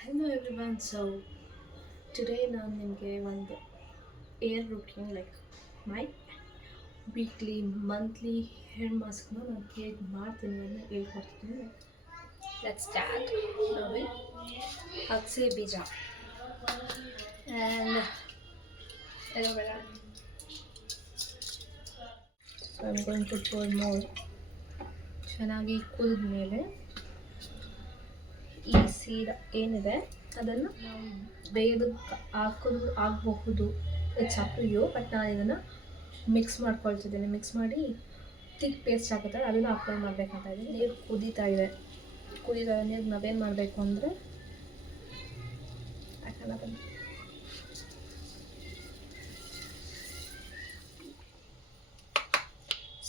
Hello everyone. So today ನಾನು ನಿಮಗೆ ಒಂದು hair routine like my weekly monthly hair ಮಾಸ್ಕ್ನ ನಾನು ಹೇಗೆ ಮಾಡ್ತೀನಿ ಅಂತ ಹೇಳ್ಕೊಡ್ತೀನಿ. Let's start. ನೋಡಿ, ಅಗಸೆ ಬೀಜ and aloe vera. So I am going to pour more. ಚೆನ್ನಾಗಿ ಕುದಿದ ಮೇಲೆ ಈ ಸೀಡ್ ಏನಿದೆ ಅದನ್ನು ನಾವು ಬೇಯೋದಕ್ಕೆ ಆಗಬಹುದು. It's up to you. But ನಾನು ಇದನ್ನು ಮಿಕ್ಸ್ ಮಾಡ್ಕೊಳ್ತಿದ್ದೀನಿ. ಮಿಕ್ಸ್ ಮಾಡಿ ತಿಕ್ ಪೇಸ್ಟ್ ಹಾಕುತ್ತಾರೆ ಅದನ್ನು ಅಪ್ಲೈ ಮಾಡಬೇಕಂತ ಇದ್ದೀನಿ. ನೀರು ಕುದೀತಾ ಇದೆ ನೀರು ನಾವೇನು ಮಾಡಬೇಕು ಅಂದರೆ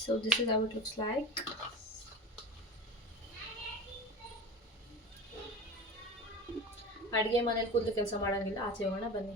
so this is how it looks like. ಅಡುಗೆ ಮನೇಲಿ ಕೂದಲು ಕೆಲಸ ಮಾಡೋಂಗಿಲ್ಲ, ಆಚೆ ಹೋಗೋಣ ಬನ್ನಿ.